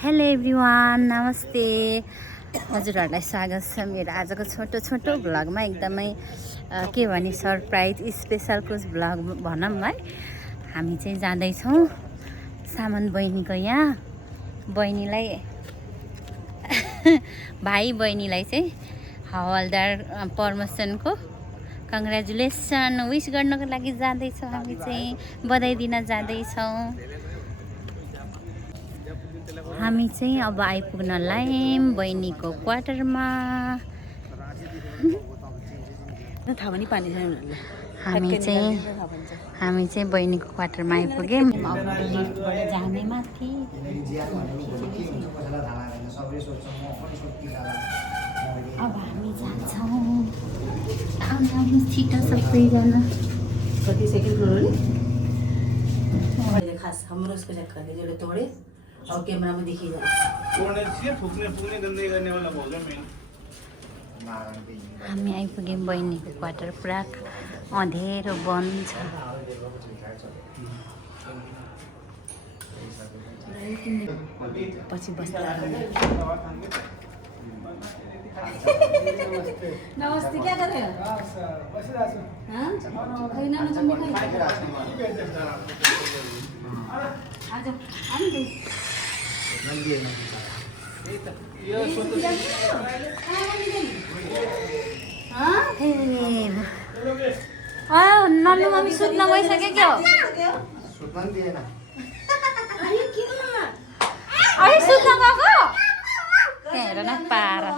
Hello everyone, नमस्ते। हजुरहरूलाई स्वागत छ मेरो आजको छोटो भ्लगमा। एकदमै के भने सरप्राइज स्पेसल कुछ भ्लग भनौँ है। हामी चाहिँ जाँदैछौँ सामन बहिनीको यहाँ। बहिनीलाई भाइ बहिनीलाई चाहिँ हवलदार प्रमोसनको कङ्ग्रेचुलेसन विस गर्नको लागि जाँदैछौँ। हामी चाहिँ बधाई दिन जाँदैछौँ। हामी चाहिँ अब आइपुग्न लायौँ बहिनीको क्वार्टरमा। हामी चाहिँ बहिनीको क्वार्टरमा आइपुग्यौँ। लिफ्टबाट जाने माथि। अब हामी जान्छौँ। आउनु छिटो सबैजना। कति सेकेंड फ्लोर हो खास हाम्रो उसको चक्कर है जो तोड़े और कैमरा में दिखी जाए तोड़ने से फुक्ने गंदे करने वाला बोल रहा मैं। हामी आइपुग्यौँ बहिनीको क्वार्टर। पुरा अँधेरो बन्द छ। पछि बस्दा नमस्ते, क्या कर रहे हो? हाँ? खाई ना मम्मी खाई। आ जाओ, नन्नु मम्मी सुत्न गइसक्यो क्या हो? अरे सुत्न गएको? हेर न पारा।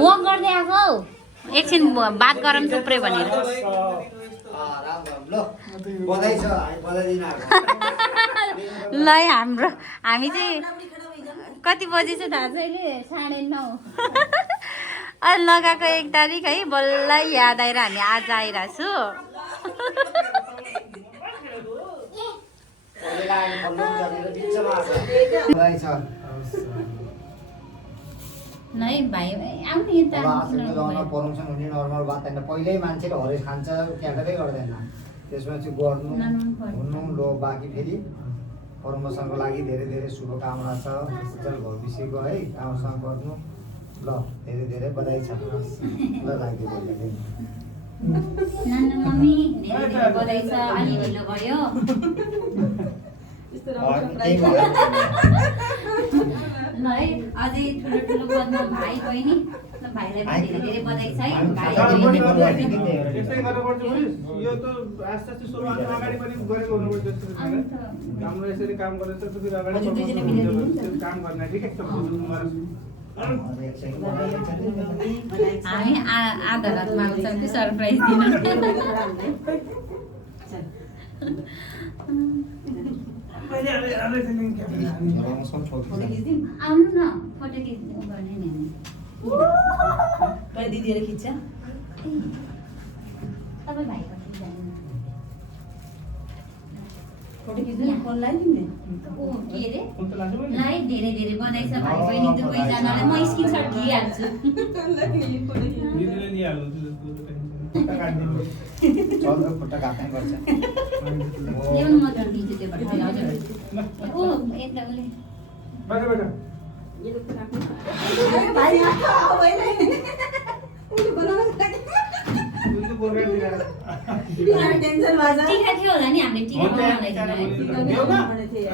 वक गर्दै आएको हौ। एकछिन बात गरौँ थुप्रै भनेर। ल हाम्रो हामी चाहिँ कति बजी चाहिँ थाहा छैन, 9:30। लगाएको 1 तारिक है। बल्ल याद आएर हामी आज आइरहेको छु। नहीं भाइ आउने यता प्रमोसन हुने नर्मल बात होइन। पहिल्यै मान्छेले हरेस खान्छ, क्याटरै गर्दैन। त्यसमा चाहिँ गर्नु हुनु लो बाँकी फेरि प्रमोसनको लागि धेरै धेरै शुभकामना छ। उज्जवल भविष्यको है कामसँग गर्नु। ल धेरै धेरै बधाई छ। ल लाग्यो नाना मम्मी धेरै धेरै बधाई छ। अलि ढिलो भयो। ल है अझै ठुलो पदमा भाइ बहिनी। भाइलाई पनि धेरै धेरै बधाई छ है। यस्तै गर्नुपर्छ पुलिस। यो त आस्ते सुरुवात अगाडि पनि गरेको हुनुपर्छ जस्तो छ। हाम्रो यसरी काम गर्दैछ त फेरि अगाडि काम गर्ने ठिकै छ। हामी आधा रातमा आउँछौँ कि सरप्राइज दिन। आउनु न फोटो खिच्नु गर्ने नि पहिले दिदीले खिच्छ। तपाईँ भाइ कति जानु? फोटो खिच्नु फोन लगाइदिनु ओ के रे लाई धेरै धेरै बधाई छ भाइ बहिनी दुवैजनालाई। म स्क्रिनशट लिइहाल्छु। दिदीले लिइहाल्नु चल्दो खुट्टा घाट्नै गर्छ। ल्याउनु म दिन्छु त्यो भन्छ हजुर। ओ यता उले बाटा बाटा भाइ माथि आऊ भइले उले बनाउन लागि उले बोर्गन दिएर बिहान टेन्सन भएछ। टिका थियो होला नि हामीले टिका बनाउनलाई देऊ न।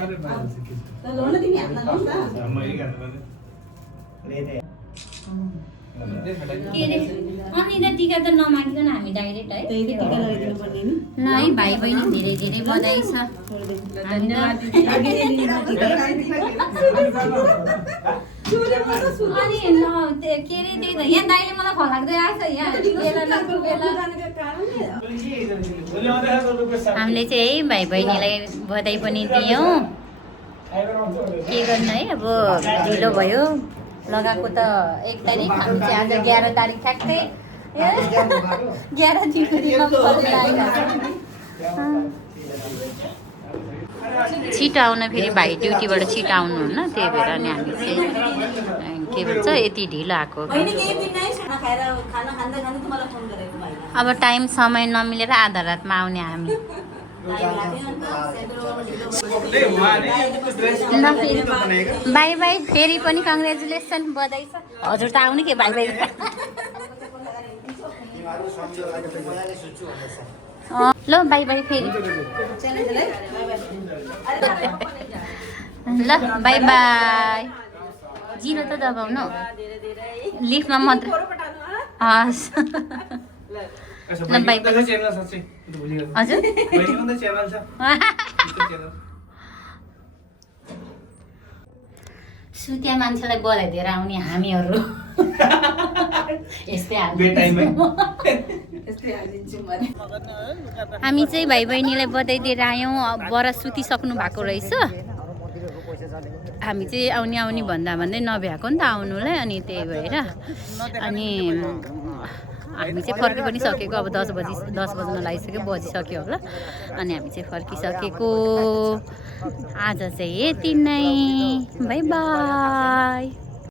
अरे बाबा त लो न तिमी हातमा लो न। मैले गर्नु पर्ने रेदे के रे अनि त टिका त नमागिकन हामी डाइरेक्ट है त्यही टिका लगाइदिनु पर्ने नि। ल है भाइ बहिनी धेरै धेरै बधाई छ। धन्यवाद दिदी। अघि नै दिनु टिका अनि ल के रे त्यही त यहाँ दाइले मलाई फलाक्दै आएको छ। यहाँ बेला नको बेला हामीले चाहिँ है भाइ बहिनीलाई बधाई पनि दियौँ। के गर्नु है अब ढिलो भयो। लगाएको त 1 तारिक, हामी चाहिँ आज 11 तारिक ठ्याक्कै 11 दिनको दिनमा छिटो आउन फेरि भाइ ड्युटीबाट छिटो आउनुहुन्न, त्यही भएर अनि हामी चाहिँ के भन्छ यति ढिलो आएको। अब टाइम समय नमिलेर आधा रातमा आउने हामी। ल फेरि बाई बाई फेरि पनि कङ्ग्रेचुलेसन बधाई छ हजुर त आउने के बाई बाई ल बाई बाई फेरि ल बाई बाई जिरो त दबाउनु लिफ्टमा मात्र हस् ल बाई बाई हजुर सुत्या मान्छेलाई बधाई दिएर आउने हामीहरू यस्तै हामी चाहिँ भाइ बहिनीलाई बधाई दिएर आयौँ बर सुतिसक्नु भएको रहेछ हामी चाहिँ आउने भन्दा भन्दै नभ्याएको नि त आउनुलाई अनि त्यही भएर अनि हामी चाहिँ फर्कि पनि सकेको अब 10 बज्न लागिसक्यो बजिसक्यो होला अनि हामी चाहिँ फर्किसकेको आज चाहिँ यति नै बाई बाई